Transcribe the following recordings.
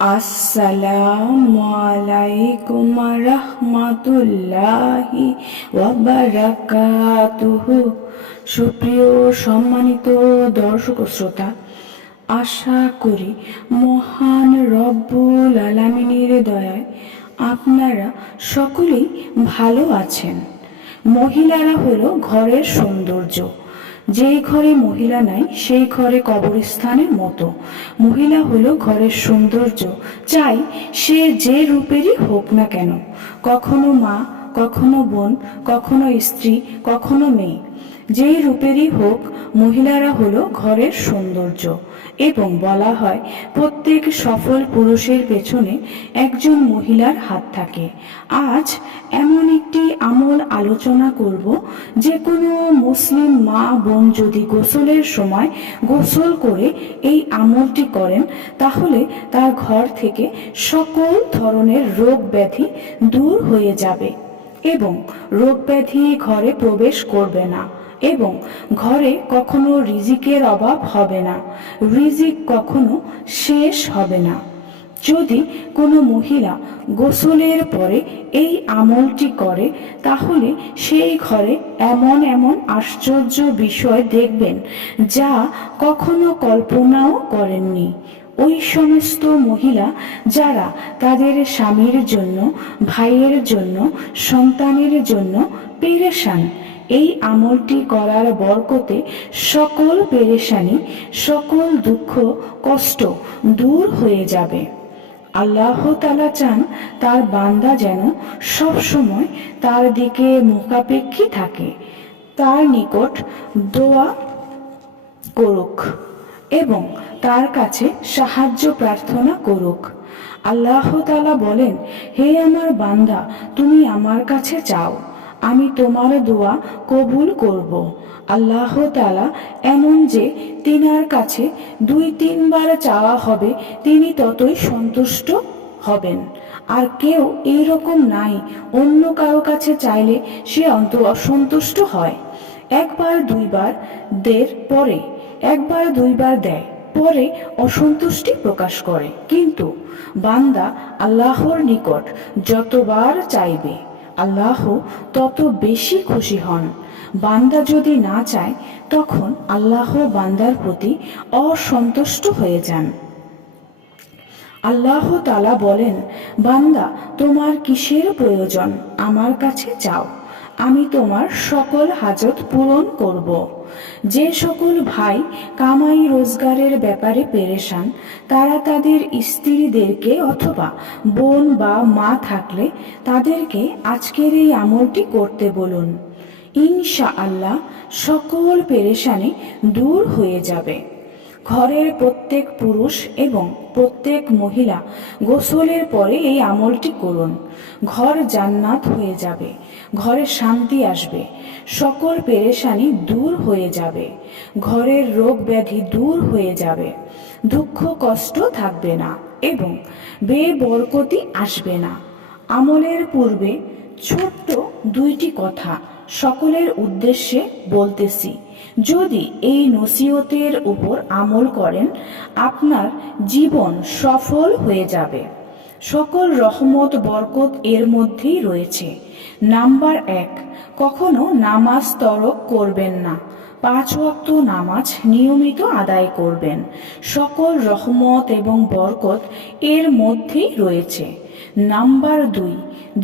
আসসালামু আলাইকুম রহমাতুল্লাহি ওয়া বারাকাতুহু। সুপ্রিয় সম্মানিত দর্শক শ্রোতা, আশা করি মহান রব্বুল আলামিনের দয়ায় আপনারা সকলেই ভালো আছেন। মহিলারা হলো ঘরের সৌন্দর্য। যেই ঘরে মহিলা নাই সেই ঘরে কবরস্থানের মতো। মহিলা হলো ঘরের সৌন্দর্য, চাই সে যে রূপেরই হোক না কেন, কখনো মা, কখনো বোন, কখনো স্ত্রী, কখনো মেয়ে, যেই রূপেরই হোক মহিলারা হলো ঘরের সৌন্দর্য। এবং বলা হয় প্রত্যেক সফল পুরুষের পেছনে একজন মহিলার হাত থাকে। আজ এমন একটি আমল আলোচনা করব, যে কোনো মুসলিম মা বোন যদি গোসলের সময় গোসল করে এই আমলটি করেন, তাহলে তার ঘর থেকে সকল ধরনের রোগ ব্যাধি দূর হয়ে যাবে এবং রোগ ব্যাধি ঘরে প্রবেশ করবে না এবং ঘরে কখনো রিজিকের অভাব হবে না, রিজিক কখনো শেষ হবে না। যদি কোনো মহিলা গোসলের পরে এই আমলটি করে, তাহলে সেই ঘরে এমন এমন আশ্চর্য বিষয় দেখবেন যা কখনো কল্পনাও করেননি। ওই সমস্ত মহিলা যারা তাদের স্বামীর জন্য, ভাইয়ের জন্য, সন্তানের জন্য পেরেশান, এই আমলটি করার বরকতে সকল পেরেশানি, সকল দুঃখ কষ্ট দূর হয়ে যাবে। আল্লাহ তাআলা চান তার বান্দা যেন সব সময় তার দিকে মুখাপেক্ষী থাকে, তার নিকট দোয়া করুক এবং তার কাছে সাহায্য প্রার্থনা করুক। আল্লাহ তাআলা বলেন, হে আমার বান্দা, তুমি আমার কাছে চাও, আমি তোমার দোয়া কবুল করব। আল্লাহ তাআলা এমন যে তিনার কাছে 2-3 বার চাওয়া হবে, তিনি ততই সন্তুষ্ট হবেন। আর কেউ এইরকম নাই, অন্য কারো কাছে চাইলে সে অসন্তুষ্ট হয়। একবার দুইবার দের পরে, একবার দুইবার দেয়, পরে অসন্তুষ্টি প্রকাশ করে। কিন্তু বান্দা আল্লাহর নিকট যতবার চাইবে, আল্লাহ তত বেশি খুশি হন। বান্দা যদি না চায়, তখন আল্লাহ বান্দার প্রতি অসন্তুষ্ট হয়ে যান। আল্লাহ তাআলা বলেন, বান্দা তোমার কিসের প্রয়োজন, আমার কাছে চাও, আমি তোমার সকল হাজত পূরণ করব। যে সকল ভাই কামাই রোজগারের ব্যাপারে পেরেশান, তারা তাদের স্ত্রীদেরকে অথবা বোন বা মা থাকলে তাদেরকে আজকের এই আমলটি করতে বলুন। ইনশাআল্লাহ সকল পেরেশানি দূর হয়ে যাবে। ঘরের প্রত্যেক পুরুষ এবং প্রত্যেক মহিলা গোসলের পরে এই আমলটি করুন। ঘর জান্নাত হয়ে যাবে, ঘরে শান্তি আসবে, সকল পেরেশানি দূর হয়ে যাবে, ঘরের রোগ ব্যাধি দূর হয়ে যাবে, দুঃখ কষ্ট থাকবে না এবং বেবরকতি আসবে না। আমলের পূর্বে ছোট্ট 2টি কথা সকলের উদ্দেশ্যে বলতেছি। যদি এই নসিহতের উপর আমল করেন, আপনার জীবন সফল হয়ে যাবে। সকল রহমত বরকত এর মধ্যেই রয়েছে। নাম্বার 1, কখনো নামাজ তরক করবেন না। 5 ওয়াক্ত নামাজ নিয়মিত আদায় করবেন। সকল রহমত এবং বরকত এর মধ্যেই রয়েছে। নাম্বার 2,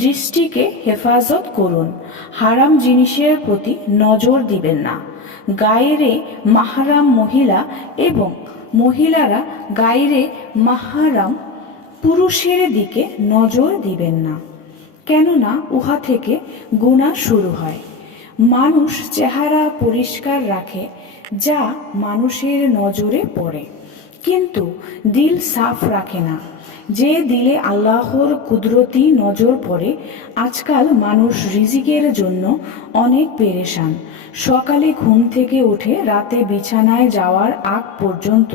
দৃষ্টিকে হেফাজত করুন। হারাম জিনিসের প্রতি নজর দিবেন না। গায়রে মাহরাম মহিলা এবং মহিলারা গায়রে মাহরাম পুরুষের দিকে নজর দিবেন না, কেননা উহা থেকে গুনাহ শুরু হয়। মানুষ চেহারা পরিষ্কার রাখে, যা মানুষের নজরে পড়ে, কিন্তু দিল সাফ রাখে না, যে দিলে আল্লাহর কুদরতি নজর পড়ে। আজকাল মানুষ রিজিকের জন্য অনেক পেরেশান। সকালে ঘুম থেকে উঠে রাতে বিছানায় যাওয়ার আগ পর্যন্ত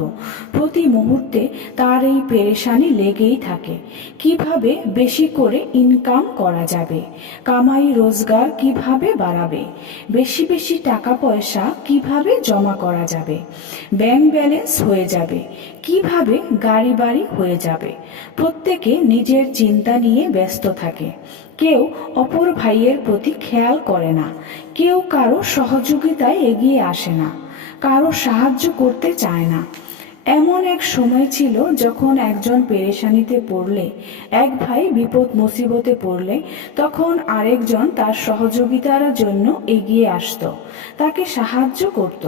প্রতি মুহূর্তে তার এই পেরেশানি লেগেই থাকে। কিভাবে বেশি করে ইনকাম করা যাবে, কামাই রোজগার কিভাবে বাড়াবে, বেশি টাকা পয়সা কিভাবে জমা করা যাবে, ব্যাংক ব্যালেন্স হয়ে যাবে, কিভাবে গাড়ি বাড়ি হয়ে যাবে। প্রত্যেকে নিজের চিন্তা নিয়ে ব্যস্ত থাকে। কেউ অপর ভাইয়ের প্রতি খেয়াল করে না, কেউ কারো সহযোগিতায় এগিয়ে আসে না, কারো সাহায্য করতে চায় না। এমন এক সময় ছিল যখন একজন পেরেশানিতে পড়লে, এক ভাই বিপদ মুসিবতে পড়লে, তখন আরেকজন তার সহযোগিতার জন্য এগিয়ে আসতো, তাকে সাহায্য করত।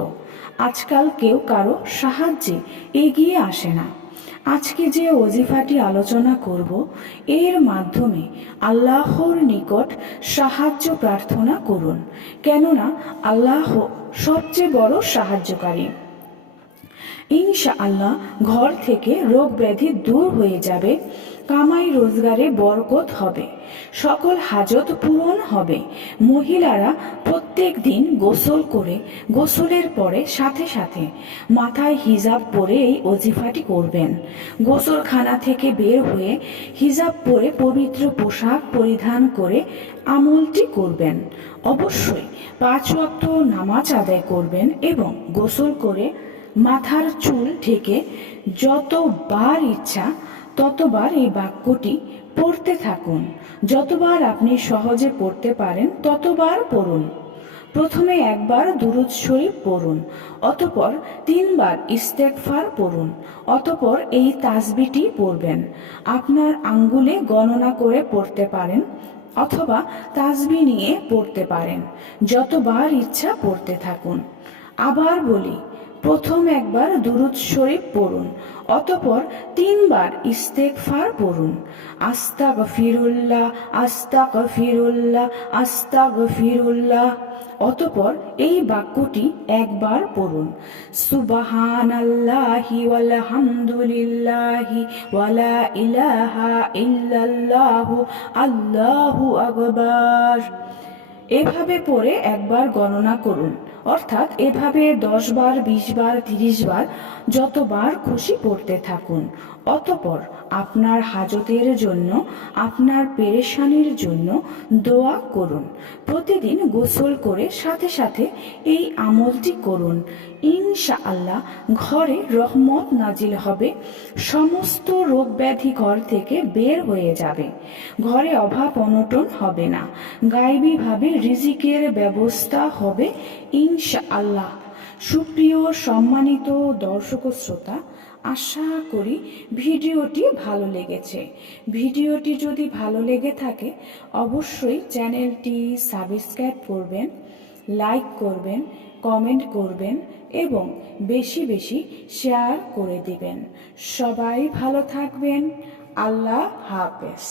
আজকাল কেউ কারো সাহায্যে এগিয়ে আসে না। আজকে যে ওজিফাটি আলোচনা করব, এর মাধ্যমে আল্লাহর নিকট সাহায্য প্রার্থনা করুন, কেননা আল্লাহ সবচেয়ে বড় সাহায্যকারী। ইনশাআল্লাহ ঘর থেকে রোগ ব্যাধি দূর হয়ে যাবে, কামাই রোজগারে বরকত হবে, সকল হাজত পূরণ হবে। মহিলারা প্রত্যেক দিন গোসল করে গোসলের পরে সাথে সাথে মাথায় হিজাব পরে এই ওজিফাটি করবেন। গোসলখানা থেকে বের হয়ে হিজাব পরে পবিত্র পোশাক পরিধান করে আমলটি করবেন। অবশ্যই 5 ওয়াক্ত নামাজ আদায় করবেন এবং গোসল করে মাথার চুল ঢেকে যতবার ইচ্ছা ততবার এই বাক্যটি পড়তে থাকুন। যতবার আপনি সহজে পড়তে পারেন ততবার পড়ুন। প্রথমে একবার দুরূদ শরীফ পড়ুন, অতঃপর 3 বার ইস্তেগফার পড়ুন, অতঃপর এই তাসবিহটি পড়বেন। আপনার আঙ্গুলে গণনা করে পড়তে পারেন অথবা তাসবিহ নিয়ে পড়তে পারেন। যতবার ইচ্ছা পড়তে থাকুন। আবার বলি, প্রথম একবার দুরূদ শরীফ পড়ুন, অতঃপর 3 বার ইস্তেগফার পড়ুন। আস্তাগফিরুল্লাহ, আস্তাগফিরুল্লাহ, আস্তাগফিরুল্লাহ। অতঃপর এই বাক্যটি একবার পড়ুন। সুবহানাল্লাহি ওয়ালহামদুলিল্লাহি ওয়ালা ইলাহা ইল্লাল্লাহু আল্লাহু আকবার। এভাবে পড়ে একবার গণনা করুন, অর্থাৎ এভাবে 10 বার, 20 বার, 30 বার যতবার খুশি পড়তে থাকুন। অতঃপর আপনার হাজতের জন্য, আপনার পেরেশানির জন্য দোয়া করুন। প্রতিদিন গোসল করে সাথে সাথে এই আমলটি করুন। ইনশাআল্লাহ ঘরে রহমত নাজিল হবে, সমস্ত রোগ ব্যাধি ঘর থেকে বের হয়ে যাবে, ঘরে অভাব অনটন হবে না, গায়েবীভাবে রিজিকের ব্যবস্থা হবে ইনশাআল্লাহ। সুপ্রিয় সম্মানিত দর্শক ও শ্রোতা, আশা করি ভিডিওটি ভালো লেগেছে। ভিডিওটি যদি ভালো লেগে থাকে অবশ্যই চ্যানেলটি সাবস্ক্রাইব করবেন, লাইক করবেন, কমেন্ট করবেন এবং বেশি বেশি শেয়ার করে দিবেন। সবাই ভালো থাকবেন। আল্লাহ হাফেজ।